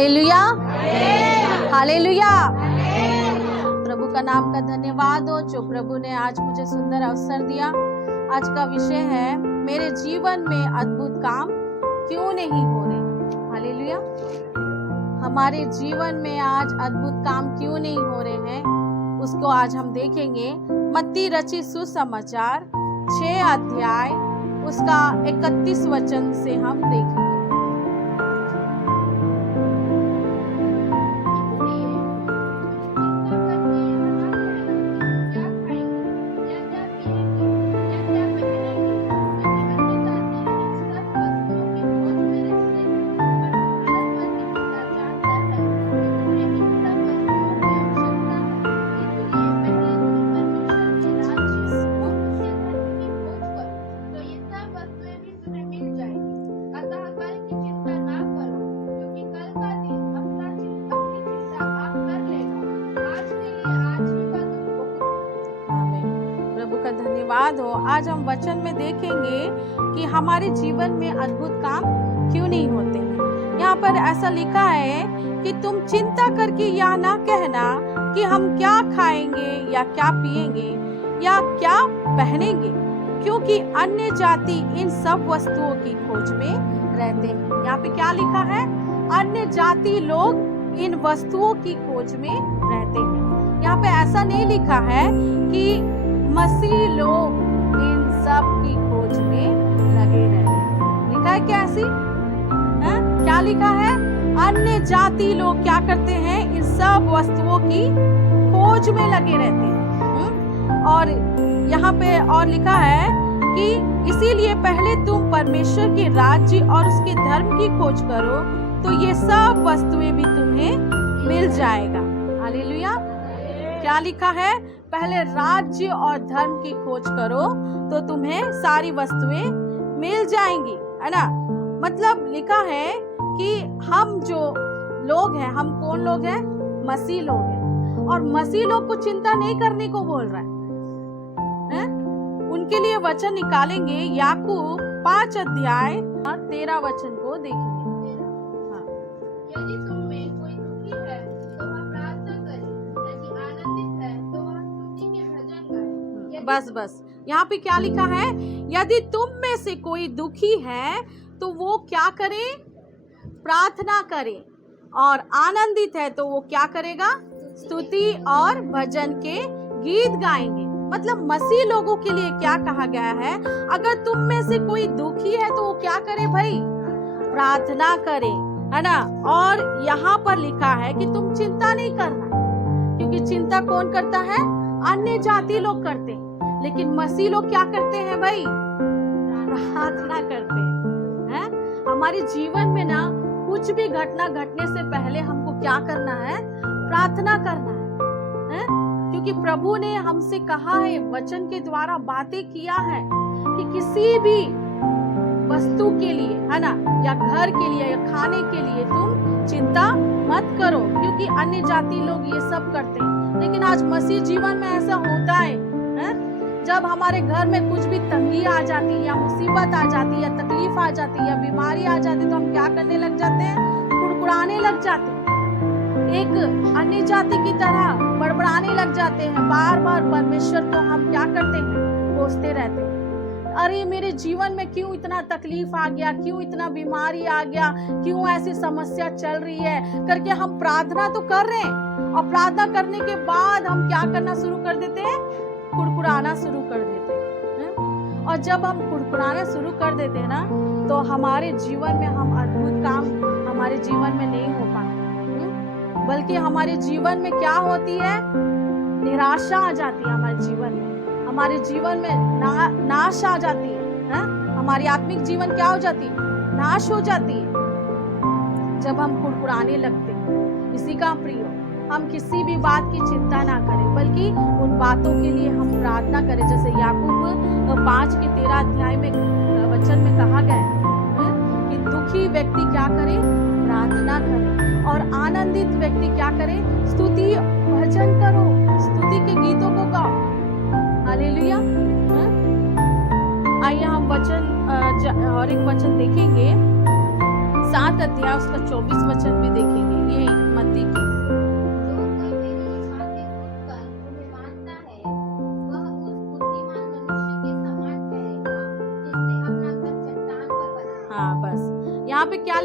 Hallelujah, hallelujah. प्रभु का नाम का धन्यवाद हो जो प्रभु ने आज मुझे सुंदर अवसर दिया। आज का विषय है मेरे जीवन में अद्भुत काम क्यों नहीं हो रहे। हालेलुया। हमारे जीवन में आज अद्भुत काम क्यों नहीं हो रहे हैं, उसको आज हम देखेंगे। मत्ती रचित सुसमाचार 6 अध्याय उसका 31 वचन से हम देखेंगे। धन्यवाद हो। आज हम वचन में देखेंगे कि हमारे जीवन में अद्भुत काम क्यों नहीं होते हैं। यहाँ पर ऐसा लिखा है कि तुम चिंता करके यह ना कहना कि हम क्या खाएंगे या क्या पिएंगे या क्या पहनेंगे, क्योंकि अन्य जाति इन सब वस्तुओं की खोज में रहते हैं। यहाँ पे क्या लिखा है? अन्य जाति लोग इन वस्तुओं की खोज में रहते हैं। यहाँ पे ऐसा नहीं लिखा है कि मसीह लोग इन सब की खोज में लगे रहते हैं। लिखा है क्या ऐसी? क्या लिखा है? अन्य जाति लोग क्या करते हैं? इन सब वस्तुओं की खोज में लगे रहते हैं। और यहाँ पे और लिखा है कि इसीलिए पहले तुम परमेश्वर के राज्य और उसके धर्म की खोज करो तो ये सब वस्तुएं भी तुम्हें मिल जाएगा। हालेलुया। क्या लिखा है? पहले राज्य और धर्म की खोज करो तो तुम्हें सारी वस्तुएं मिल जाएंगी, है ना। मतलब लिखा है कि हम जो लोग हैं, हम कौन लोग हैं? मसीह लोग हैं। और मसीह लोग को चिंता नहीं करने को बोल रहा है। उनके लिए वचन निकालेंगे। याकूब 5 अध्याय और 13 वचन को देखेंगे। हाँ। यदि तुम में कोई दुखी है तो वह प्रार्थना करे, यदि आनंदित है तो वह स्तुति के भजन गाए। बस यहाँ पे क्या लिखा है? यदि तुम में से कोई दुखी है तो वो क्या करे? प्रार्थना करे। और आनंदित है तो वो क्या करेगा? स्तुति और भजन के गीत गाएंगे। मतलब मसीह लोगों के लिए क्या कहा गया है? अगर तुम में से कोई दुखी है तो वो क्या करे भाई? प्रार्थना करे, है ना। और यहाँ पर लिखा है कि तुम चिंता नहीं करना, क्योंकि चिंता कौन करता है? अन्य जाति लोग करते हैं। लेकिन मसीह लोग क्या करते हैं भाई? प्रार्थना करते हैं। हमारे जीवन में ना कुछ भी घटना घटने से पहले हमको क्या करना है? प्रार्थना करना है। क्योंकि प्रभु ने हमसे कहा है, वचन के द्वारा बातें किया है कि किसी भी वस्तु के लिए, है ना, या घर के लिए या खाने के लिए तुम चिंता मत करो, क्योंकि अन्य जाति लोग ये सब करते हैं। लेकिन आज मसीह जीवन में ऐसा होता है, जब हमारे घर में कुछ भी तंगी आ जाती है या मुसीबत आ जाती है या तकलीफ आ जाती है या बीमारी आ जाती है तो हम क्या करने लग जाते हैं? कुड़कुड़ाने लग जाते हैं। एक अन्य जाति की तरह बड़बड़ाने लग जाते हैं। बार बार परमेश्वर को हम क्या करते हैं? कोसते रहते हैं। अरे मेरे जीवन में क्यों इतना तकलीफ आ गया, क्यों इतना बीमारी आ गया, क्यों ऐसी समस्या चल रही है करके हम प्रार्थना तो कर रहे हैं। और प्रार्थना करने के बाद हम क्या करना शुरू कर देते हैं? कुड़कुड़ाना शुरू कर देते हैं। और जब हम कुड़कुड़ाना शुरू कर देते हैं ना, तो हमारे जीवन में हम अद्भुत काम हमारे जीवन में नहीं हो पाते, बल्कि हमारे जीवन में क्या होती है? निराशा आ जाती है। हमारे जीवन में, हमारे जीवन में नाश आ जाती है। हमारी आत्मिक जीवन क्या हो जाती है? नाश हो जाती है जब हम कुड़कुड़ाने लगते हैं। इसी का प्रिय, हम किसी भी बात की चिंता ना करें, बल्कि उन बातों के लिए हम प्रार्थना करें। जैसे याकूब 5 के 13 अध्याय में वचन में कहा गया है कि दुखी व्यक्ति क्या करे? प्रार्थना करे। और आनंदित व्यक्ति क्या करे? स्तुति भजन करो, स्तुति के गीतों को गाओ। हालेलुया। आइए हम वचन और एक वचन देखेंगे। 7 अध्याय उसका 24 वचन भी देखेंगे।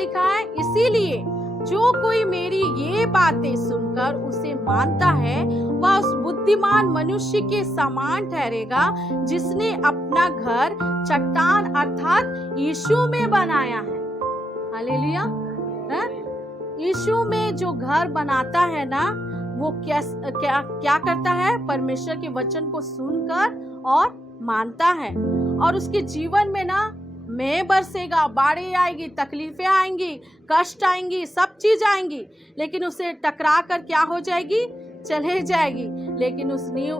लिखा है, इसीलिए जो कोई मेरी ये बातें सुनकर उसे मानता है वह उस बुद्धिमान मनुष्य के समान ठहरेगा जिसने अपना घर चट्टान अर्थात यीशु में बनाया है। हालेलुया। हैं? यीशु में जो घर बनाता है ना, वो क्या करता है? परमेश्वर के वचन को सुनकर और मानता है, और उसके जीवन में ना में बरसेगा, बाढ़ें आएगी, तकलीफें आएंगी, कष्ट आएंगी, सब चीज आएंगी, लेकिन उसे टकरा कर क्या हो जाएगी? चले जाएगी। लेकिन उस नींव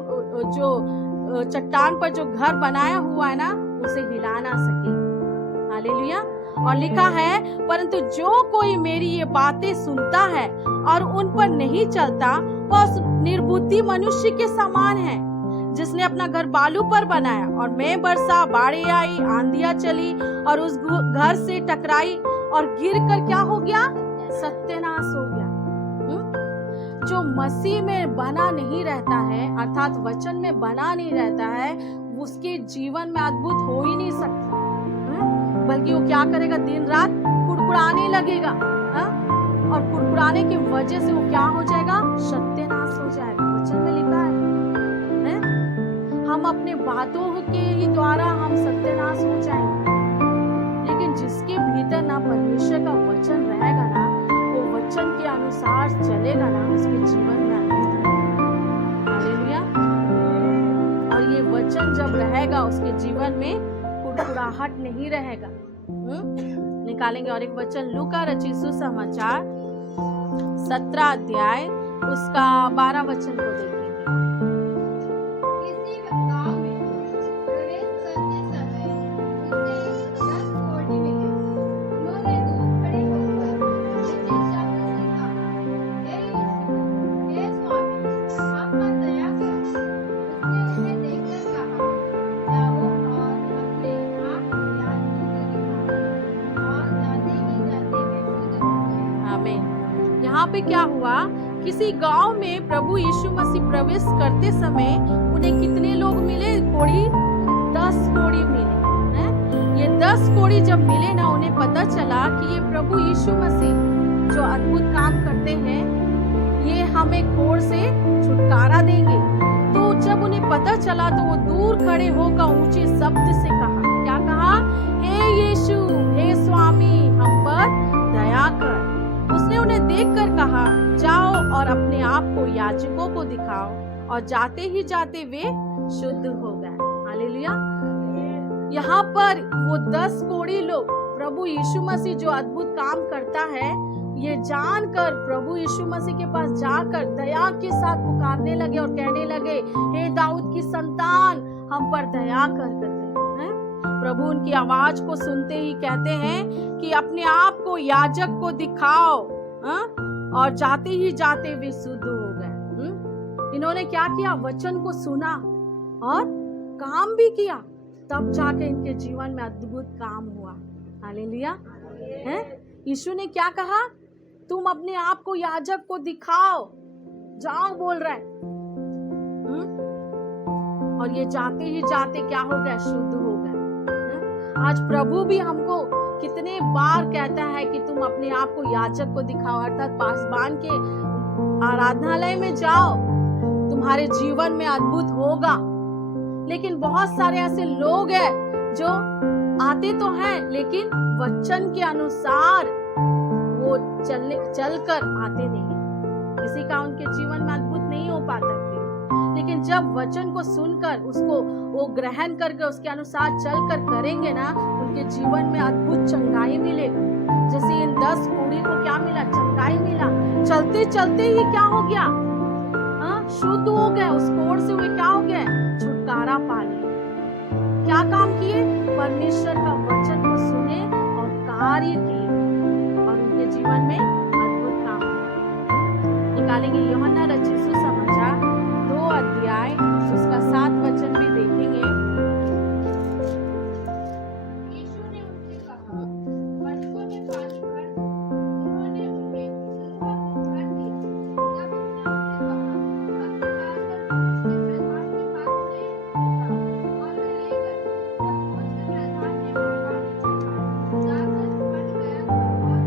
जो चट्टान पर जो घर बनाया हुआ है ना, उसे हिला ना सके। हालेलुया। और लिखा है, परंतु जो कोई मेरी ये बातें सुनता है और उन पर नहीं चलता वह उस निर्बुद्धि मनुष्य के समान है जिसने अपना घर बालू पर बनाया, और मैं बरसा, बाढ़ें आई, आंधियां चली और उस घर से टकराई और गिरकर क्या हो गया? सत्यानाश हो गया। जो मसीह में बना नहीं रहता है, अर्थात वचन में बना नहीं रहता है, उसके जीवन में अद्भुत हो ही नहीं सकता, बल्कि वो क्या करेगा? दिन रात कुड़कुड़ाने लगेगा, और कुड़कुड़ाने की वजह से वो क्या हो जाएगा? सत्यानाश हो जाएगा। वचन में लिखा है हम अपने बातों के ही द्वारा हम सत्यानाश हो जाएंगे, लेकिन जिसके भीतर ना परमेश्वर का वचन रहेगा ना, वो वचन के अनुसार चलेगा ना, उसके जीवन में हालेलुया। और ये वचन जब रहेगा उसके जीवन में कुड़कुड़ाहट नहीं रहेगा। निकालेंगे और एक वचन, लूका रचित सुसमाचार 17 अध्याय उसका 12 वचन को देखेंगे। यहाँ पे क्या हुआ? किसी गांव में प्रभु यीशु मसीह प्रवेश करते समय उन्हें कितने लोग मिले? 10 कोढ़ी मिले हैं। ये 10 कोढ़ी जब मिले ना, उन्हें पता चला कि ये प्रभु यीशु मसीह जो अद्भुत काम करते हैं, ये हमें कोढ़ से छुटकारा देंगे। तो जब उन्हें पता चला तो वो दूर खड़े होकर ऊंचे शब्द से कहा, क्या कहा? हे यीशु, हे स्वामी, हम पर दया कर। उसने उन्हें देखकर कहा, जाओ और अपने आप को याजकों को दिखाओ, और जाते ही जाते वे शुद्ध हो गए। हालेलुया। यहाँ पर वो 10 कोढ़ी लोग प्रभु यीशु मसीह जो अद्भुत काम करता है, ये जानकर प्रभु यीशु मसीह के पास जाकर दया के साथ पुकारने लगे और कहने लगे, हे दाऊद की संतान, हम पर दया कर। प्रभु उनकी आवाज को सुनते ही कहते हैं कि अपने आप को याजक को दिखाओ, और जाते ही जाते वे शुद्ध हो गए। इन्होंने क्या किया? वचन को सुना और काम भी किया, तब जाके इनके जीवन में अद्भुत काम हुआ। हालेलुया। यीशु ने क्या कहा? तुम अपने आप को याजक को दिखाओ, जाओ बोल रहा है। और ये जाते ही जाते क्या हो गया? शुद्ध हो गए। आज प्रभु भी हमको कितने बार कहता है कि तुम अपने आप को याजक को दिखाओ, अर्थात पासबान के आराधनालय में जाओ, तुम्हारे जीवन में अद्भुत होगा। लेकिन बहुत सारे ऐसे लोग हैं जो आते तो हैं, लेकिन वचन के अनुसार वो चलकर आते नहीं, किसी का उनके जीवन में अद्भुत नहीं हो पाता। लेकिन जब वचन को सुनकर उसको वो ग्रहण करके उसके अनुसार चलकर करेंगे ना, उनके जीवन में अद्भुत चंगाई मिलेगा। जैसे इन 10 कोढ़ी को क्या मिला? चंगाई मिला। चलते चलते ही क्या हो गया? शुद्ध हो गए। उस कोढ़ से वे क्या हो गए? छुटकारा पा लिए। क्या काम किए? परमेश्वर का वचन को सुने और कार्य किए, और उनके जीवन में अद्भुत काम हुए। निकालेंगे यूहन्ना रचित सुसमाचार 2 अध्याय उसका 7 वचन भी देखेंगे। यीशु ने उनसे कहा, मटकों में पानी भर दो। उन्होंने उन्हें भर दिया। तब उसने उनसे कहा, अब निकालकर उसके प्रधान के पास ले जाओ। और वे ले गए। तब उसके प्रधान ने वहाँ ले चला, जाकर स्पर्श गया और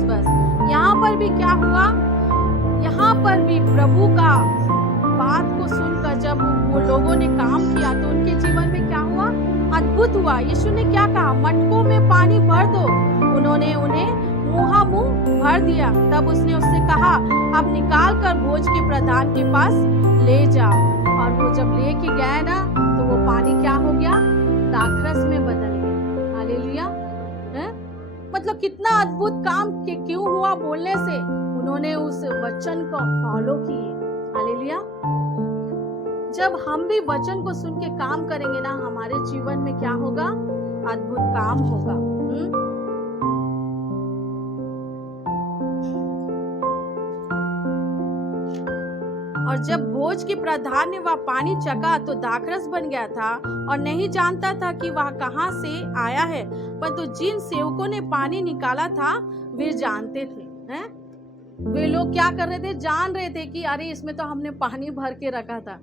बस बस। यहाँ पर भी क्या हुआ, यहाँ पर भी प्रभु का बात को सुनकर जब वो लोगों ने काम किया तो उनके जीवन में क्या हुआ, अद्भुत हुआ। यीशु ने क्या कहा, मटकों में पानी भर दो। उन्होंने उन्हें मुंह भर दिया। तब उसने उससे कहा, अब निकाल कर भोज के प्रधान के पास ले जाओ। और वो जब लेके गए ना तो वो पानी क्या हो गया, दाखरस में बदल गया। हालेलुया। मतलब कितना अद्भुत काम क्यों हुआ, बोलने से उन्होंने उस वचन को फॉलो किए। हालेलुया। जब हम भी वचन को सुन के काम करेंगे ना, हमारे जीवन में क्या होगा, अद्भुत काम होगा। और जब भोज के प्रधान ने वह पानी चखा तो दाखरस बन गया था और नहीं जानता था कि वह कहाँ से आया है, परंतु जिन सेवकों ने पानी निकाला था वे जानते थे। हैं? वे लोग क्या कर रहे थे, जान रहे थे कि अरे इसमें तो हमने पानी भर के रखा था।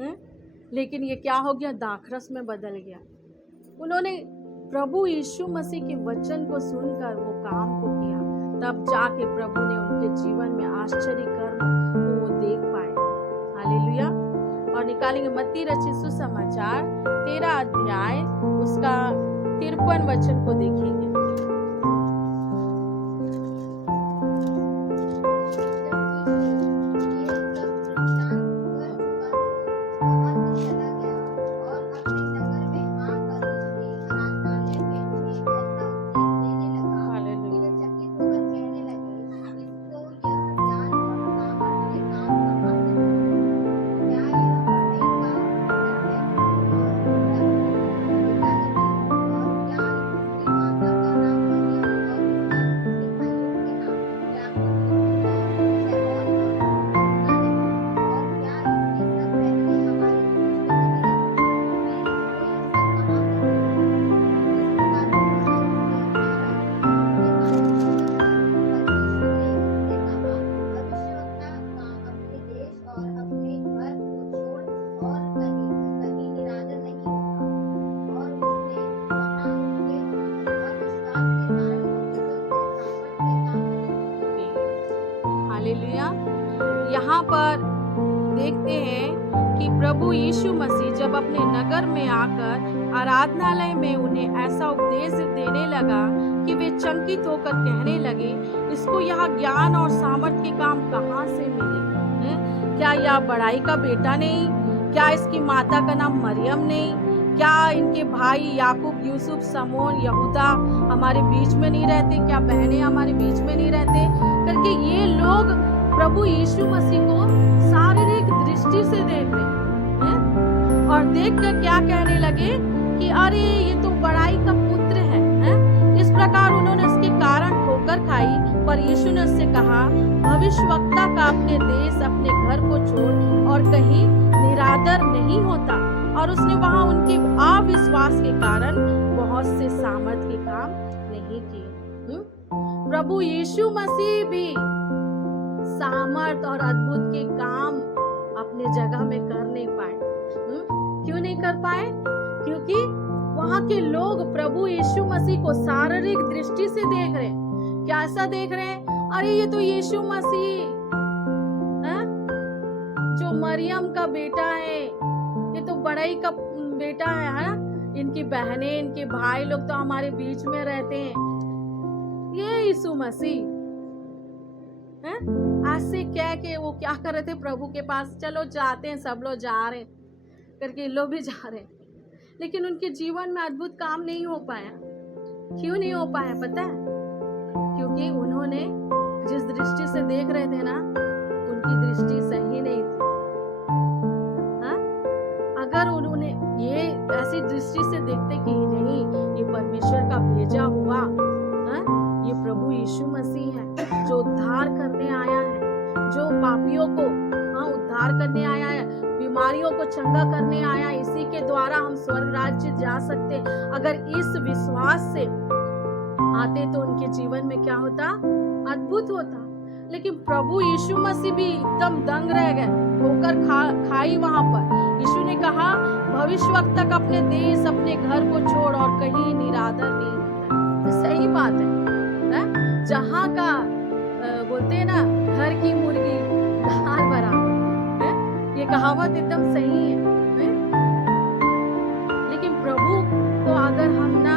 हैं? लेकिन ये क्या हो गया, दाखरस में बदल गया। उन्होंने प्रभु यीशु मसीह के वचन को सुनकर वो काम को किया, तब जाके प्रभु ने उनके जीवन में आश्चर्य कर्म वो देख पाए। हालेलुया। और निकालेंगे मत्ती रचित सुसमाचार 13 अध्याय उसका 53 वचन को देखेंगे। यहाँ पर देखते हैं कि प्रभु यीशु मसीह जब अपने नगर में आकर आराधनालय में उन्हें ऐसा उपदेश देने लगा कि वे चकित होकर कहने लगे, इसको यहाँ ज्ञान और सामर्थ के काम कहाँ से मिले? क्या यह बड़ाई का बेटा नहीं? क्या इसकी माता का नाम मरियम नहीं? क्या इनके भाई याकूब, यूसुफ, समोन, यहूदा हमारे बीच में नहीं रहते? क्या बहनें हमारे बीच में नहीं रहते? करके ये लोग प्रभु यीशु मसीह को शारीरिक दृष्टि से देख रहे हैं और देख कर क्या कहने लगे कि अरे ये तो बड़ाई का पुत्र है, हैं? इस प्रकार उन्होंने उसके कारण ठोकर खाई। पर यीशु ने उससे कहा, भविष्यवक्ता का अपने देश अपने घर को छोड़ और कहीं निरादर नहीं होता। और उसने वहां उनके अविश्वास के कारण बहुत से सामर्थ के काम नहीं किए। प्रभु यीशु मसीह भी सामर्थ और अद्भुत के काम अपने जगह में कर नहीं पाए। क्यों नहीं कर पाए? क्योंकि वहां के लोग प्रभु यीशु मसीह को शारीरिक दृष्टि से देख रहे। क्या ऐसा देख रहे हैं, अरे ये तो यीशु मसीह जो मरियम का बेटा है, ये तो बड़ाई का बेटा है। इनकी बहनें, इनके भाई लोग तो हमारे बीच में रहते हैं। ये यीशु मसीह ऐसे कह के वो क्या कर रहे थे प्रभु के पास, चलो जाते हैं, सब लोग जा रहे करके लोग भी जा रहे, लेकिन उनके जीवन में अद्भुत काम नहीं हो पाया। क्यों नहीं हो पाया पता है? क्योंकि उन्होंने जिस दृष्टि से देख रहे थे ना, उनकी दृष्टि सही नहीं थी। अगर उन्होंने ये ऐसी दृष्टि से देखते कि नहीं, ये परमेश्वर का भेजा हुआ ये प्रभु यीशु मसीह है जो उद्धार करने आया है, जो पापियों को उद्धार करने आया है, बीमारियों को चंगा करने आया, इसी के द्वारा हम स्वर्ग राज्य जा सकते। अगर इस विश्वास से आते तो उनके जीवन में क्या होता, अद्भुत होता। लेकिन प्रभु यीशु मसीह भी एकदम दंग रह गए, ठोकर खाई वहां पर। यीशु ने कहा, भविष्यवक्ता तक अपने देश अपने घर को छोड़ और कहीं निरादर नहीं होता। सही बात है। जहाँ का बोलते हैं ना, घर की मुर्गी दाल बराबर है। ये कहावत एकदम सही है? लेकिन प्रभु को अगर हम ना,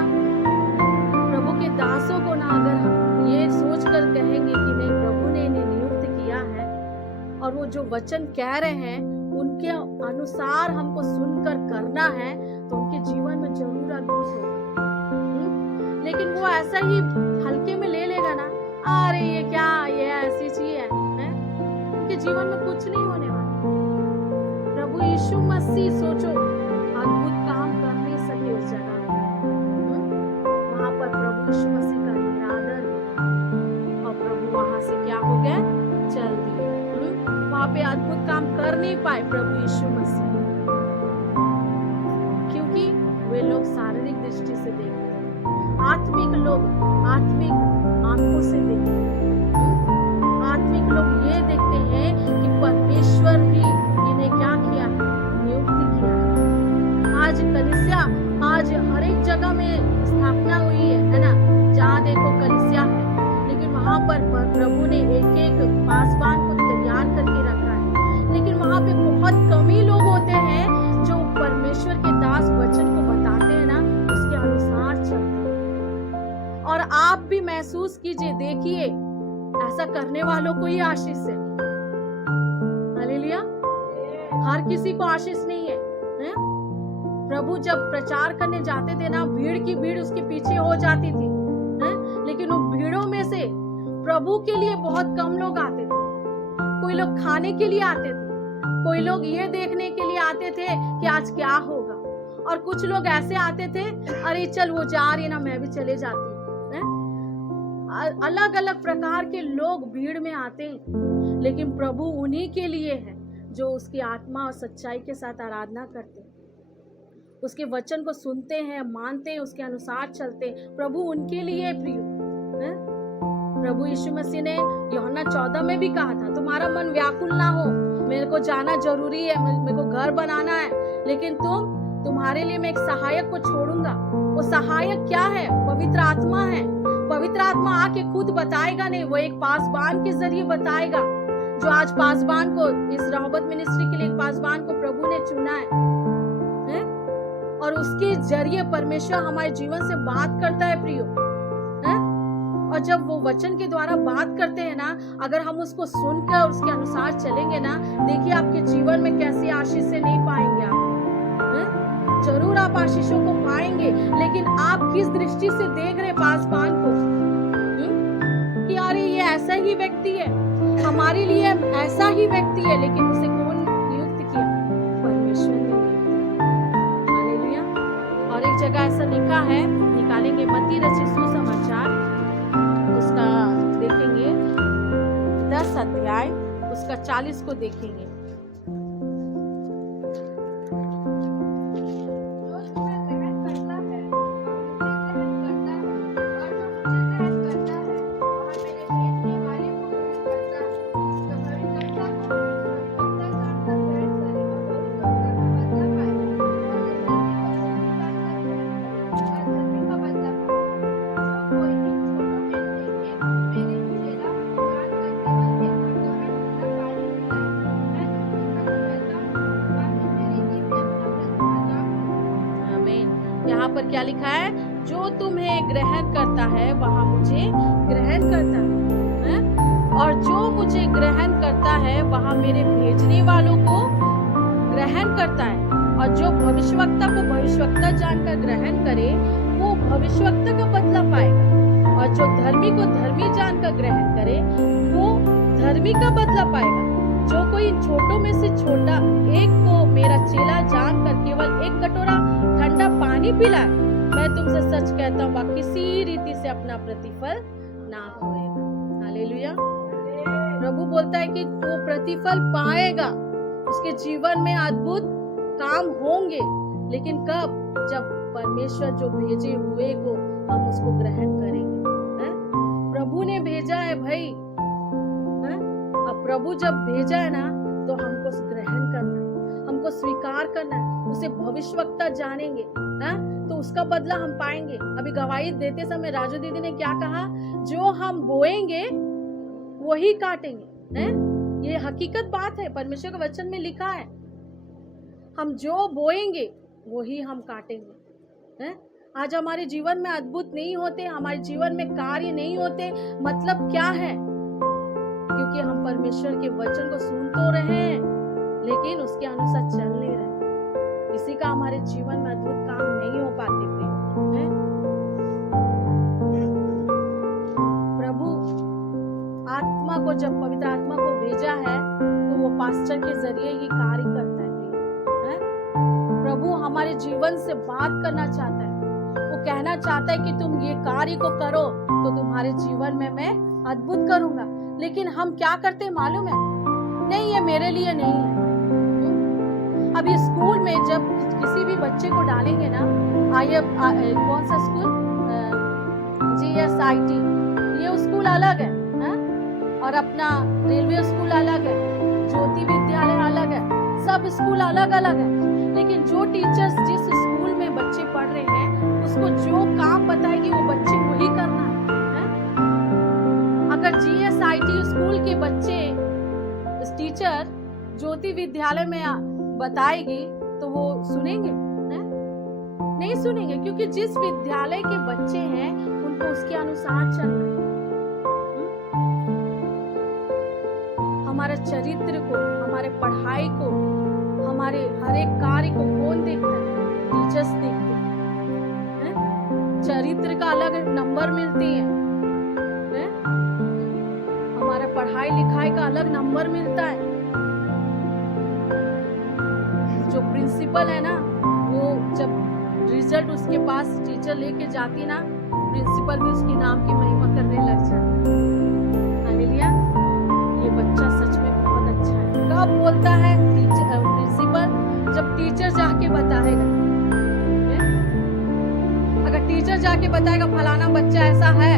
प्रभु के दासों को ना अगर हम ये सोच कर कहेंगे कि नहीं, प्रभु ने इन्हें नियुक्त किया है और वो जो वचन कह रहे हैं उनके अनुसार हमको सुनकर करना है, तो उनके जीवन में जरूर अद्भुत होगा। लेकिन वो ऐसा ही हल्के में ले लेगा ना, अरे ये क्या, ये ऐसी चीज है, उनके जीवन में कुछ नहीं होने वाला। प्रभु यीशु मसीह सोचो अद्भुत काम कर नहीं सके उस जगह में, वहां पर प्रभु यीशु मसीह का निरादर हुआ और प्रभु वहां से क्या हो गए, चल दिए। वहां पे अद्भुत काम कर नहीं पाए प्रभु यीशु मसीह, क्योंकि वे लोग शारीरिक दृष्टि से देख रहे हैं, आत्मिक लोग आत्मिक आंखों से देखते हैं। आत्मिक लोग ये देखते हैं कि परमेश्वर भी इन्हें क्या किया है, नियुक्ति किया है। आज कलीसिया, आज हर एक जगह में स्थापना हुई है ना, जहाँ देखो कलीसिया है, लेकिन वहां पर प्रभु ने एक एक पासबान को तैयार करके रखा है। लेकिन वहां पे बहुत कम ही लोग होते हैं जो परमेश्वर के दास वचन को बताते हैं ना, उसके अनुसार चलते हैं। और आप भी महसूस कीजिए, देखिए ऐसा करने वालों को ही आशीष है। हालेलुया। हर किसी को आशीष नहीं है, है? प्रभु जब प्रचार करने जाते थे ना, भीड़ की भीड़ उसके पीछे हो जाती थी, है? लेकिन उन भीड़ों में से प्रभु के लिए बहुत कम लोग आते थे। कोई लोग खाने के लिए आते थे, कोई लोग ये देखने के लिए आते थे कि आज क्या होगा, और कुछ लोग ऐसे आते थे, अरे चल वो जा रही ना, मैं भी चले जाती हूँ। अलग अलग प्रकार के लोग भीड़ में आते हैं, लेकिन प्रभु उन्हीं के लिए है जो उसकी आत्मा और सच्चाई के साथ आराधना करते हैं, उसके वचन को सुनते हैं, मानते हैं, उसके अनुसार चलते हैं। प्रभु उनके लिए प्रिय है। प्रभु यीशु मसीह ने यूहन्ना 14 में भी कहा था, तुम्हारा मन व्याकुल ना हो, मेरे को जाना जरूरी है, मेरे को घर बनाना है, लेकिन तुम्हारे लिए मैं एक सहायक को छोड़ूंगा। वो सहायक क्या है? पवित्र आत्मा है। पवित्र आत्मा आके खुद बताएगा नहीं, वो एक पासबान के जरिए बताएगा। जो आज पासबान को, इस रहबत मिनिस्ट्री के लिए एक पासबान को प्रभु ने चुना है? और उसके जरिए परमेश्वर हमारे जीवन से बात करता है प्रियो, है? और जब वो वचन के द्वारा बात करते हैं ना, अगर हम उसको सुनकर उसके अनुसार चलेंगे ना, देखिए आपके जीवन में कैसी आशीष से नहीं पाएंगे आप, है? जरूर आप आशीषों को पाएंगे, लेकिन आप किस दृष्टि से देख रहे पासबान को, कि अरे ये ऐसा ही व्यक्ति है, हमारे लिए ऐसा ही व्यक्ति है, लेकिन उसे कौन नियुक्त किया? परमेश्वर ने। हालेलुया। और एक जगह ऐसा लिखा है, निकालेंगे मत्ती रचित सुसमाचार, उसका देखेंगे 10 अध्याय, उसका 40 को देखेंगे। क्या लिखा है? जो तुम्हें ग्रहण करता है वह मुझे ग्रहण करता है, और जो मुझे ग्रहण करता है वह मेरे भेजने वालों को ग्रहण करता है। और जो भविष्यवक्ता को भविष्यवक्ता जानकर ग्रहण करे वो भविष्यवक्ता का बदला पाएगा, और जो धर्मी को धर्मी जानकर ग्रहण करे वो धर्मी का बदला पाएगा। जो कोई इन छोटों में से छोटा एक को मेरा चेला जानकर केवल एक कटोरा ठंडा पानी पिलाए, मैं तुमसे सच कहता हूँ वह किसी रीति से अपना प्रतिफल ना खोएगा। हालेलुया। प्रभु बोलता है कि वो प्रतिफल पाएगा, उसके जीवन में अद्भुत काम होंगे, लेकिन कब? जब परमेश्वर जो भेजे हुए को हम उसको ग्रहण करेंगे, है? प्रभु ने भेजा है भाई, है? अब प्रभु जब भेजा है ना, तो हमको ग्रहण करना, हमको स्वीकार करना है, उसे भविष्यवक्ता जानेंगे, है? तो उसका बदला हम पाएंगे। अभी गवाही देते समय राजू दीदी ने क्या कहा, जो हम बोएंगे वही काटेंगे, हैं? ये हकीकत बात है, परमेश्वर के वचन में लिखा है, हम जो बोएंगे वही हम काटेंगे, हैं? आज हमारे जीवन में अद्भुत नहीं होते, हमारे जीवन में कार्य नहीं होते, मतलब क्या है? क्योंकि हम परमेश्वर के वचन को सुन तो रहे हैं लेकिन उसके अनुसार चल नहीं रहे। इसी का हमारे जीवन में अद्भुत काम नहीं हो पाते हैं? प्रभु आत्मा को, जब पवित्र आत्मा को भेजा है तो वो पास्टर के जरिए ही कार्य करता है? प्रभु हमारे जीवन से बात करना चाहता है, वो कहना चाहता है कि तुम ये कार्य को करो तो तुम्हारे जीवन में मैं अद्भुत करूंगा। लेकिन हम क्या करते हैं मालूम है? नहीं, ये मेरे लिए नहीं है। अभी स्कूल में जब किसी भी बच्चे को डालेंगे ना, कौन सा स्कूल, GSIT, ये स्कूल अलग है, और अपना रेलवे स्कूल अलग है, ज्योति विद्यालय अलग है, सब स्कूल अलग अलग है। लेकिन जो टीचर्स जिस स्कूल में बच्चे पढ़ रहे हैं उसको जो काम बताएगी वो बच्चे वही करना है। अगर GSIT स्कूल के बच्चे टीचर ज्योति विद्यालय में बताएगी तो वो सुनेंगे? नहीं सुनेंगे, क्योंकि जिस विद्यालय के बच्चे हैं उनको उसके अनुसार चलना है। हमारे चरित्र को, हमारे पढ़ाई को, हमारे हर एक कार्य को कौन देखता है? टीचर्स देखते हैं। चरित्र का अलग नंबर मिलती है, हमारा पढ़ाई लिखाई का अलग नंबर मिलता है। जो प्रिंसिपल है ना, वो जब रिजल्ट उसके पास टीचर लेके जाती ना, प्रिंसिपल भी उसकी नाम की महिमा करने लग जाता है। हालेलुया, ये बच्चा सच में बहुत अच्छा है। कब बोलता है प्रिंसिपल? जब टीचर जाके बताएगा। अगर टीचर जाके बताएगा फलाना बच्चा ऐसा है,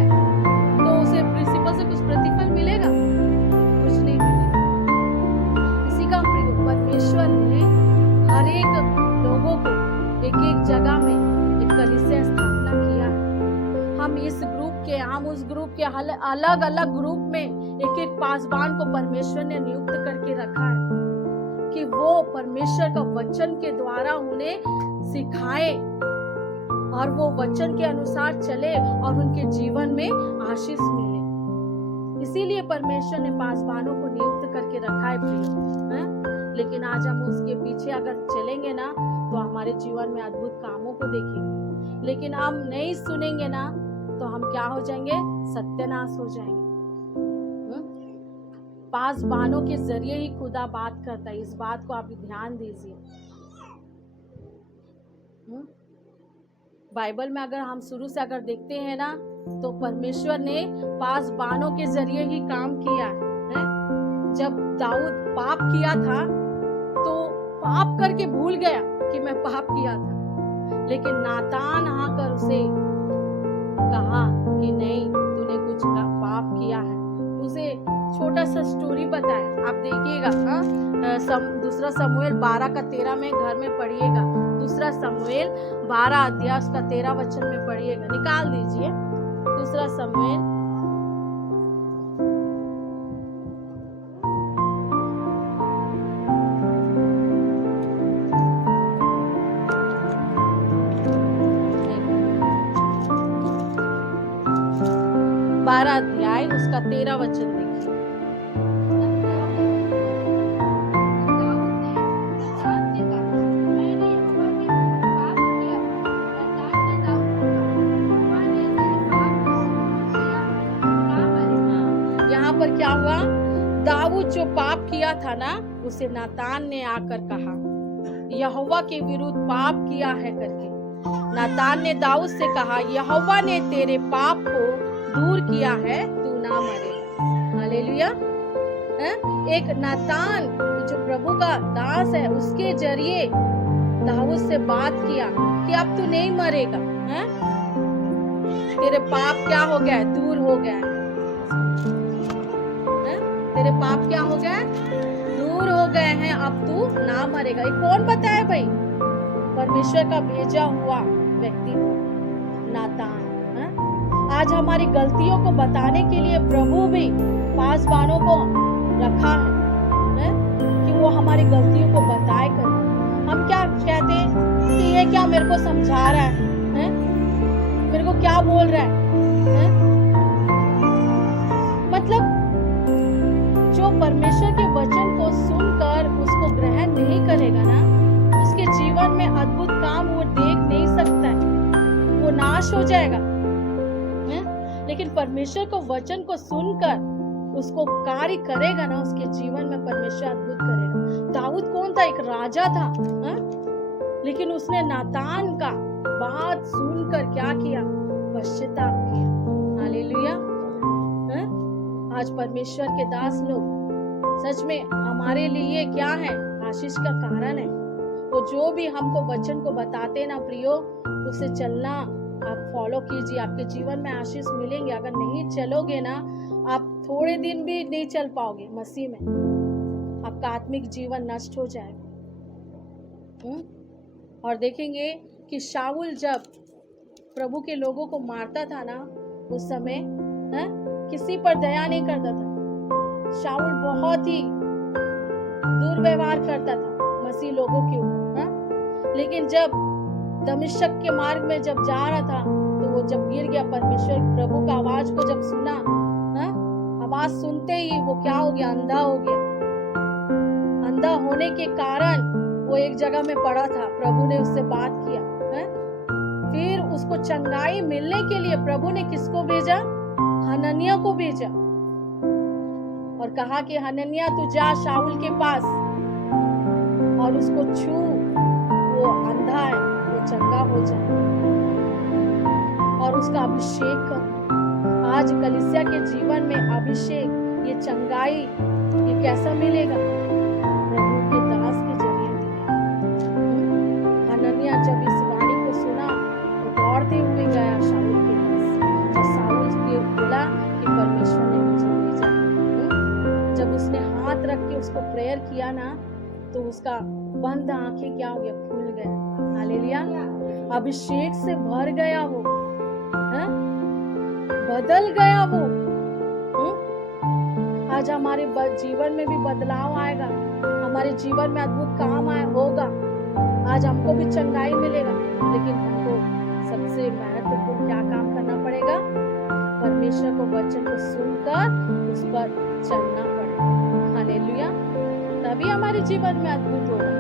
तो उसे प्रिंसिपल से कुछ प्रतिफल मिलेगा? कुछ नहीं मिलेगा। इसी का परमेश्वर ने हर एक लोगों को एक एक जगह में एक कलीसिया स्थापना किया है। हम इस ग्रुप के, हम उस ग्रुप के, अलग अलग ग्रुप में एक एक पासवान को परमेश्वर ने नियुक्त करके रखा है कि वो परमेश्वर का वचन के द्वारा उन्हें सिखाए और वो वचन के अनुसार चले और उनके जीवन में आशीष मिले। इसीलिए परमेश्वर ने पासवानों को नियुक्त करके रखा है प्रिय। लेकिन आज हम उसके पीछे अगर चलेंगे ना तो हमारे जीवन में अद्भुत कामों को देखेंगे। लेकिन हम नहीं सुनेंगे ना तो हम क्या हो जाएंगे? सत्यानाश हो जाएंगे। पासवानों के जरिए ही खुदा बात करता है, इस बात को आप ध्यान दीजिए। बाइबल में अगर हम शुरू से अगर देखते हैं ना तो परमेश्वर ने पासवानों के जरिए ही काम किया है। जब दाऊद पाप किया था तो पाप करके भूल गया कि मैं पाप किया था, लेकिन नातान आकर उसे कहा कि नहीं, तूने कुछ पाप किया है। उसे छोटा सा स्टोरी बताया, आप देखिएगा। दूसरा शमूएल 12:13 में घर में पढ़िएगा। दूसरा शमूएल 12 अध्याय का 13 वचन में पढ़िएगा, निकाल दीजिए। दूसरा शमूएल 12 अध्याय उसका 13 वचन देखिए। यहाँ पर क्या हुआ? दाऊद जो पाप किया था ना, उसे नातान ने आकर कहा यहोवा के विरुद्ध पाप किया है करके। नातान ने दाऊद से कहा, यहोवा ने तेरे पाप को दूर किया है, तू ना मरेगा। हालेलुया। एक नातान जो प्रभु का दास है, उसके जरिए दाऊद से बात किया कि अब तू नहीं मरेगा, तेरे पाप क्या हो गया? दूर हो गया है। तेरे पाप क्या हो गए? दूर हो गए हैं, अब तू ना मरेगा। ये कौन बताया भाई? परमेश्वर का भेजा हुआ व्यक्ति था, नातान। आज हमारी गलतियों को बताने के लिए प्रभु भी पासवानों को रखा है कि वो हमारी गलतियों को बताए कर। हम क्या कहते हैं कि ये क्या मेरे को समझा रहा है? मेरे को क्या बोल रहा है? मतलब जो परमेश्वर के वचन को सुनकर उसको ग्रहण नहीं करेगा ना, उसके जीवन में अद्भुत काम वो देख नहीं सकता है, वो नाश हो जाएगा। लेकिन परमेश्वर को वचन को सुनकर उसको कार्य करेगा ना, उसके जीवन में परमेश्वर अद्भुत करेगा। दाऊद कौन था? एक राजा था, लेकिन उसने नातान का बात सुनकर क्या किया? पश्चाताप किया। हालेलुया। आज परमेश्वर के दास लोग सच में हमारे लिए क्या है? आशीष का कारण है। वो जो भी हमको वचन को बताते ना प्रियो, उससे चलना आप फॉलो कीजिए, आपके जीवन में आशीष मिलेंगे। अगर नहीं चलोगे ना, आप थोड़े दिन भी नहीं चल पाओगे मसीह में, आपका आत्मिक जीवन नष्ट हो जाएगा। और देखेंगे कि शाऊल जब प्रभु के लोगों को मारता था ना, उस समय किसी पर दया नहीं करता था। शाऊल बहुत ही दुर्व्यवहार करता था मसीह लोगों के ऊपर। लेकिन जब दमिश्क के मार्ग में जब जा रहा था, तो वो जब गिर गया, परमेश्वर प्रभु का आवाज को जब सुना, आवाज सुनते ही वो क्या हो गया? अंधा हो गया। अंधा होने के कारण वो एक जगह में पड़ा था। प्रभु ने उससे बात किया, फिर उसको चंगाई मिलने के लिए प्रभु ने किसको भेजा? हनन्याह को भेजा और कहा कि हनन्याह तू जा शाऊल के पास और उसको छू, वो अंधा है, वो चंगा हो जाए और उसका अभिषेक कर। आज कलीसिया के जीवन में अभिषेक, ये चंगाई, ये कैसा मिलेगा? प्रभु के दास के जरिए मिलेगा। हनन्याह जब इस वाणी को सुना, तो दौड़ते हुए गया शाऊल के पास और शाऊल को बोला कि परमेश्वर ने मुझे भेजा। जब उसने हाथ रख के उसको प्रेयर किया ना, तो उसका बंद आंखें क्या हो गया? खुल गया। हालेलुया। अभिषेक से भर गया वो, बदल गया वो। आज हमारे जीवन में भी बदलाव आएगा, हमारे जीवन में अद्भुत काम होगा। आज हमको भी चंगाई मिलेगा, लेकिन हमको सबसे महत्वपूर्ण क्या काम करना पड़ेगा? परमेश्वर को वचन को सुनकर उस पर चलना पड़ेगा। हालेलुया। तभी हमारे जीवन में अद्भुत होगा।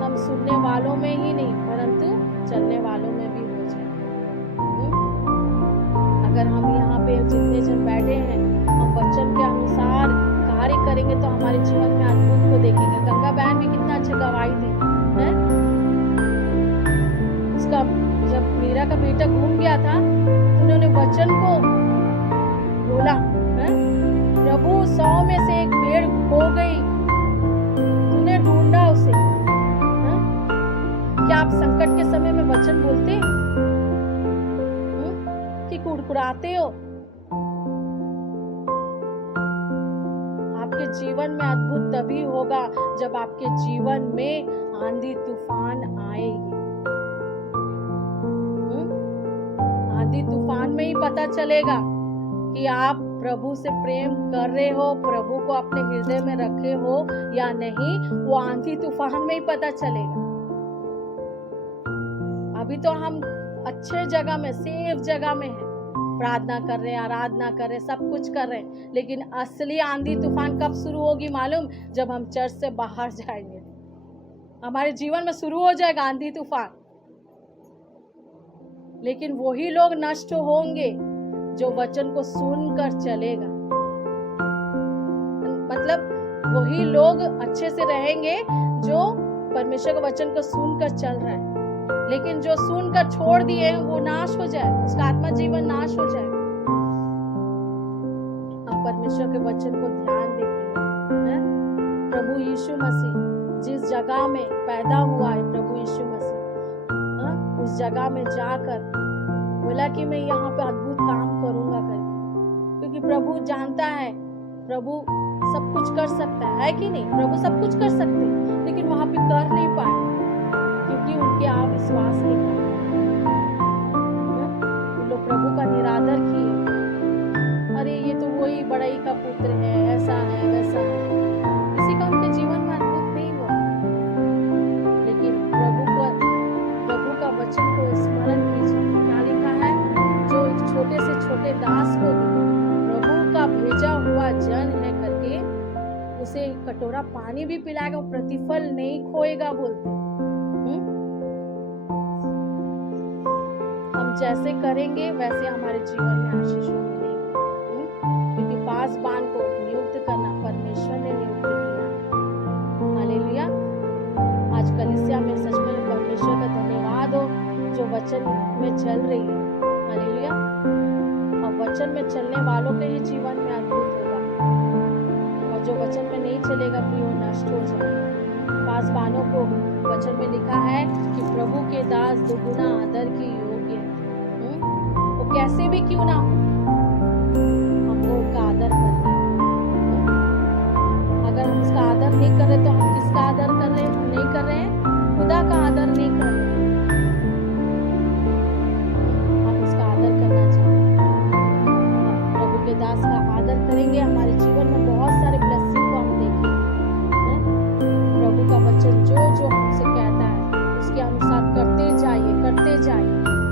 हम सुनने वालों में ही नहीं, परंतु चलने वालों में भी हो जाए। अगर हम यहाँ पे जितने जन बैठे हैं, हम वचन के अनुसार कार्य करेंगे तो हमारे जीवन में अद्भुत को देखेंगे। गंगा बहन भी कितना अच्छा गवाही दी है। उसका जब मीरा का बेटा घूम गया था, तो उन्होंने वचन को बोला, प्रभु 100 में से एक भेड़ खो गई, तूने ढूंढा उसे। क्या आप संकट के समय में वचन बोलते हैं कि कुड़कुड़ाते हो? आपके जीवन में अद्भुत तभी होगा जब आपके जीवन में आंधी तूफान आएगी। आंधी तूफान में ही पता चलेगा कि आप प्रभु से प्रेम कर रहे हो, प्रभु को अपने हृदय में रखे हो या नहीं। वो आंधी तूफान में ही पता चलेगा। अभी तो हम अच्छे जगह में, सेफ जगह में हैं, प्रार्थना कर रहे हैं, आराधना कर रहे हैं, सब कुछ कर रहे हैं, लेकिन असली आंधी तूफान कब शुरू होगी मालूम? जब हम चर्च से बाहर जाएंगे, हमारे जीवन में शुरू हो जाएगा आंधी तूफान। लेकिन वही लोग नष्ट होंगे जो वचन को सुनकर चलेगा। मतलब वही लोग अच्छे से रहेंगे जो परमेश्वर के वचन को सुनकर चल रहा है। लेकिन जो सुनकर छोड़ दिए वो नाश हो जाएगा, उसका आत्मा जीवन नाश हो जाएगा। हम परमेश्वर के वचन को ध्यान देंगे। प्रभु यीशु मसीह जिस जगह में पैदा हुआ है, प्रभु यीशु मसीह उस जगह में जाकर बोला कि मैं यहाँ पे अद्भुत काम करूंगा करके, क्योंकि प्रभु जानता है, प्रभु सब कुछ कर सकता है कि नहीं? प्रभु सब कुछ कर सकते हैं, लेकिन वहां पे कर नहीं पाए। क्योंकि उनके अविश्वास के कारण उन लोग प्रभु का निरादर किए। अरे ये तो वही बड़ाई का पुत्र है, ऐसा है वैसा है, किसी का उनके जीवन में अद्भुत नहीं हुआ। लेकिन प्रभु का वचन को स्मरण कीजिए, क्या लिखा है, जो एक छोटे से छोटे दास को भी प्रभु का भेजा हुआ जन है करके उसे कटोरा पानी भी पिलाएगा, वो प्रतिफल नहीं खोएगा बोलते। हम जैसे करेंगे वैसे हमारे जीवन में आशीष मिलेगी, क्योंकि पासबान को नियुक्त करना परमेश्वर ने नियुक्त किया। हालेलुया। आज कलीसिया में सच में परमेश्वर का धन्यवाद हो जो वचन में चल रही है। हालेलुया। और वचन में चलने वालों के ही जीवन में अद्भुत होगा, और जो वचन में नहीं चलेगा फिर वो नष्ट हो जाएगा। पासबानों को वचन में लिखा है कि प्रभु के दास दुगुना आदर की योग्य है। वो कैसे भी क्यों ना हो, हमको उनका आदर करना है। अगर हम उसका आदर नहीं कर रहे तो हम किसका आदर कर रहे हैं? नहीं कर रहे हैं, खुदा का आदर नहीं कर रहे। हम उसका आदर करना चाहिए। हम प्रभु के दास का आदर करेंगे, हमारे जीवन में बहुत सारे ब्लेसिंग को हम देखेंगे। प्रभु का वचन जो जो हमसे कहता है उसके अनुसार करते जाइए,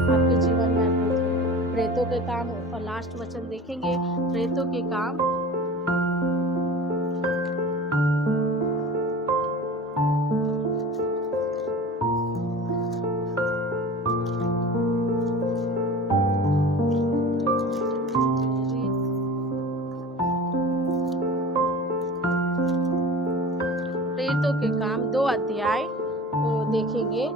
आपके जीवन में अद्भुत होगा। प्रेतों के काम, और लास्ट वचन देखेंगे, प्रेतों के काम। प्रेतों के काम 2 अध्याय तो देखेंगे,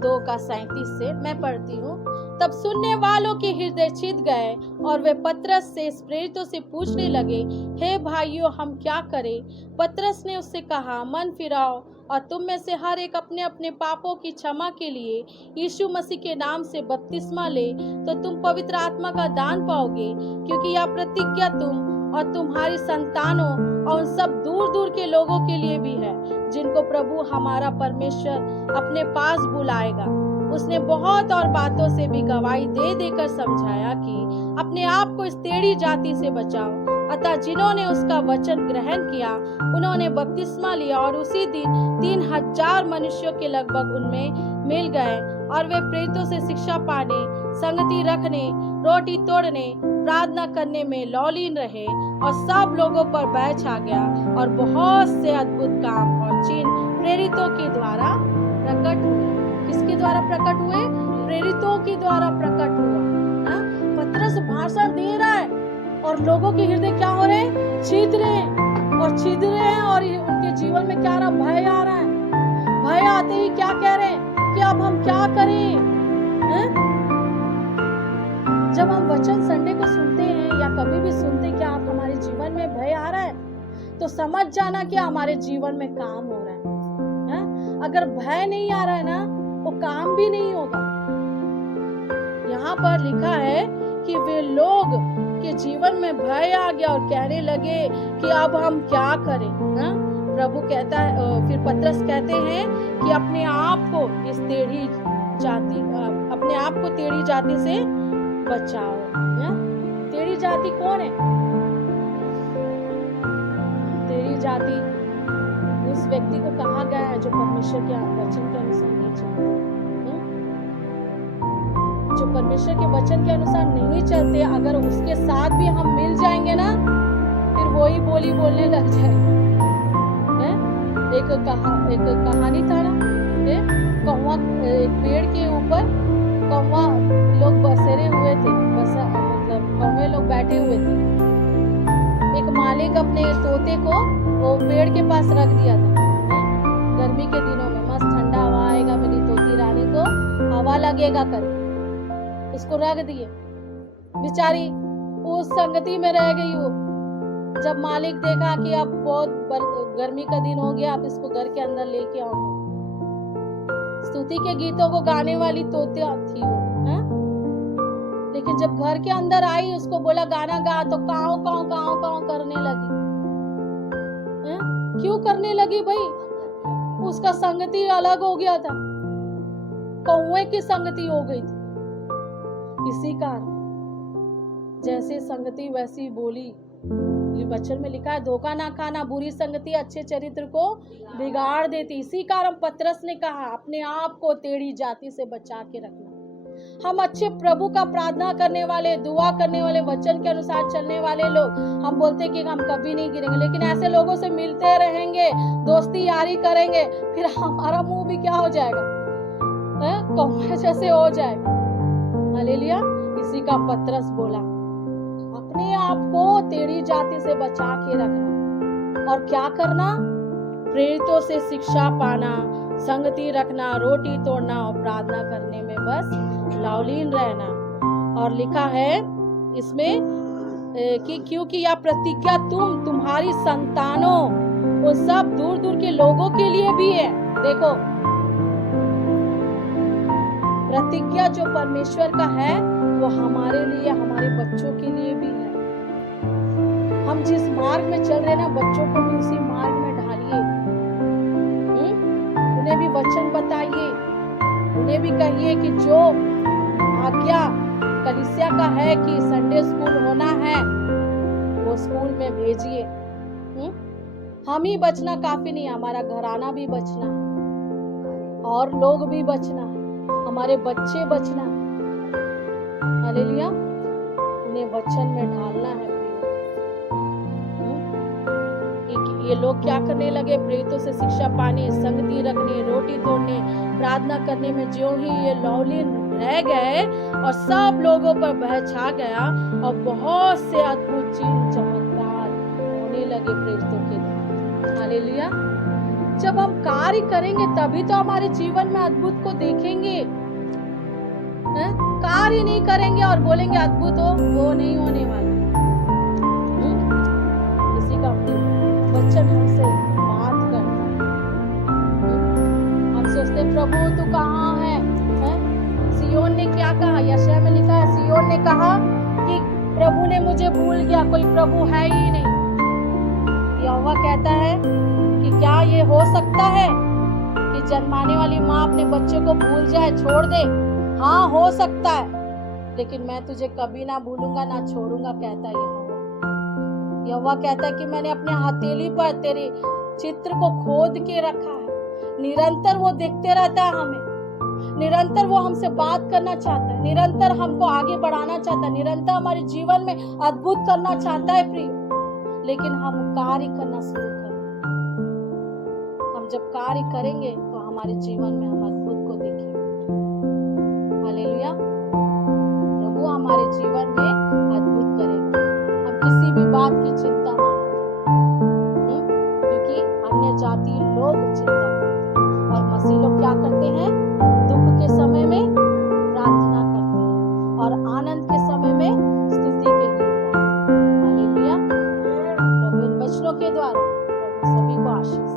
2:37 से मैं पढ़ती हूँ। तब सुनने वालों के हृदय छिद गए और वे पतरस से प्रेरितों से पूछने लगे, हे भाइयों, हम क्या करें? पतरस ने उससे कहा, मन फिराओ और तुम में से हर एक अपने अपने पापों की क्षमा के लिए यीशु मसीह के नाम से बपतिस्मा ले, तो तुम पवित्र आत्मा का दान पाओगे, क्योंकि यह प्रतिज्ञा तुम और तुम्हारी संतानों और उन सब दूर दूर के लोगों के लिए भी है जिनको प्रभु हमारा परमेश्वर अपने पास बुलाएगा। उसने बहुत और बातों से भी गवाही दे देकर समझाया कि अपने आप को इस टेढ़ी जाति से बचाओ। अतः जिन्होंने उसका वचन ग्रहण किया उन्होंने बपतिस्मा लिया, और उसी दिन 3000 मनुष्यों के लगभग उनमें मिल गए, और वे प्रेरितों से शिक्षा पाने, संगति रखने, रोटी तोड़ने, प्रार्थना करने में लौलीन रहे, और सब लोगों पर भय छा गया, और बहुत से अद्भुत काम और चिन्ह प्रेरितों के द्वारा प्रकट हुए। किसके द्वारा प्रकट हुए? प्रेरितों के द्वारा प्रकट हुआ। पतरस भाषण दे रहा है और लोगों के हृदय क्या हो रहे हैं? छिद रहे हैं, और उनके जीवन में क्या रहा? भय आ रहा है। भय आते ही क्या कह रहे हैं कि अब हम क्या करें? जब हम वचन संडे को सुनते हैं या कभी भी सुनते, क्या आप हमारे जीवन में भय आ रहा है? तो समझ जाना कि हमारे जीवन में काम हो रहा है। अगर भय नहीं आ रहा है ना, वो काम भी नहीं होगा। यहाँ पर लिखा है कि वे लोग के जीवन में भय आ गया और कहने लगे कि अब हम क्या करें? प्रभु कहता है, फिर पतरस कहते हैं कि अपने आप को इस टेढ़ी जाति से बचाओ। टेढ़ी जाति कौन है? टेढ़ी जाति उस व्यक्ति को कहा गया है जो परमेश्वर के वचन के अनुसार नहीं चलते। जो परमेश्वर के वचन के अनुसार नहीं चलते, अगर उसके साथ भी हम मिल जाएंगे ना, फिर वही बोली बोलने लग जाएंगे। एक कहानी था ना, कौवा, एक पेड़ के ऊपर कौवा लोग बसेरे हुए थे, मतलब कौवे लोग बैठे हुए थे। एक मालिक अपने तोते को वो पेड़ के पास रख दिया था। गर्मी के दिनों में मस्त ठंडा हवा आएगा, मेरी तोती रानी को हवा लगेगा करके उसको रख दिए। बेचारी उस संगति में रह गई। वो जब मालिक देखा कि अब बहुत गर्मी का दिन हो गया, आप इसको घर के अंदर लेके आओ। स्तुति के गीतों को गाने वाली तोते थी वो, लेकिन जब घर के अंदर आई, उसको बोला गाना गा, तो काऊ काऊ काऊ काऊ करने लगी। क्यों करने लगी भाई? उसका संगति अलग हो गया था, कौवे की संगति हो गई थी। इसी कारण जैसे संगति वैसी बोली, वचन में लिखा है धोखा ना खाना, बुरी संगति अच्छे चरित्र को बिगाड़ देती। इसी कारण पतरस ने कहा अपने आप को टेढ़ी जाति से बचा के रखना। हम अच्छे प्रभु का प्रार्थना करने वाले, दुआ करने वाले, वचन के अनुसार चलने वाले लोग, हम बोलते कि हम कभी नहीं गिरेंगे, लेकिन ऐसे लोगों से मिलते रहेंगे, दोस्ती यारी करेंगे, फिर हमारा मुंह भी क्या हो जाएगा, कौवे जैसे हो जाएगा। हालेलुया। इसी का पतरस बोला अपने आप को टेढ़ी जाति से बचा के रखना और क्या करना, प्रेरितों से शिक्षा पाना, संगति रखना, रोटी तोड़ना और प्रार्थना करने में बस लाउलीन रहना। और लिखा है इसमें कि क्योंकि यह प्रतिज्ञा तुम्हारी संतानों, वो सब दूर दूर के लोगों के लिए भी है। देखो प्रतिज्ञा जो परमेश्वर का है वो हमारे लिए, हमारे बच्चों के लिए भी है। हम जिस मार्ग में चल रहे ना, बच्चों को भी उसी मार्ग में ढालिए, उन्हें भी वचन बताइए, उन्हें भी कहिए कि जो आज्ञा कलीसिया का है कि संडे स्कूल होना है वो स्कूल में भेजिए। हम ही बचना काफी नहीं, हमारा घराना भी बचना है और लोग भी बचना है, हमारे बच्चे बचना है। हालेलुया। उन्हें वचन में ढालना है। ये लोग क्या करने लगे, प्रेरितों से शिक्षा पाने, संगति रखने, रोटी तोड़ने, प्रार्थना करने में जो ही ये लौलीन रह गए और सब लोगों पर भय छा गया और बहुत से अद्भुत चिन्ह चमत्कार होने लगे प्रेरितों के द्वारा। हालेलुया। जब हम कार्य करेंगे तभी तो हमारे जीवन में अद्भुत को देखेंगे। कार्य नहीं करेंगे और बोलेंगे अद्भुत हो, वो नहीं होने वाला। किसी का वचन हमसे बात करता है, हम सोचते प्रभु तू कहाँ है? सियोन ने क्या कहा, यशायाह में लिखा है सियोन ने कहा कि प्रभु ने मुझे भूल गया, कोई प्रभु है ही नहीं। यहोवा कहता है कि क्या ये हो सकता है कि जन्माने वाली माँ अपने बच्चे को भूल जाए, छोड़ दे? हाँ हो सकता है, लेकिन मैं तुझे कभी ना भूलूंगा ना छोड़ूंगा, कहता है यहोवा। यहोवा कहता है कि मैंने अपने हथेली पर तेरे चित्र को खोद के रखा है। निरंतर वो देखते रहता है हमें, निरंतर वो हमसे बात करना चाहता है, निरंतर हमको आगे बढ़ाना चाहता है, निरंतर हमारे जीवन में अद्भुत करना चाहता है प्रिय। लेकिन हम कार्य करना शुरू करें। हम जब कार्य करेंगे तो हमारे जीवन में हम अद्भुत को देखेंगे। हालेलुया। प्रभु हमारे जीवन में अद्भुत करेगा। हम किसी भी बात की चिंता ना करें, क्योंकि अन्य जाति लोग चिंता करते हैं और मसीह लोग क्या करते हैं, दुख के समय में प्रार्थना करते हैं और आनंद के समय में स्तुति के गीत गाते हैं। हालेलुया। प्रभु इन वचनों के द्वारा प्रभु सभी को आशीष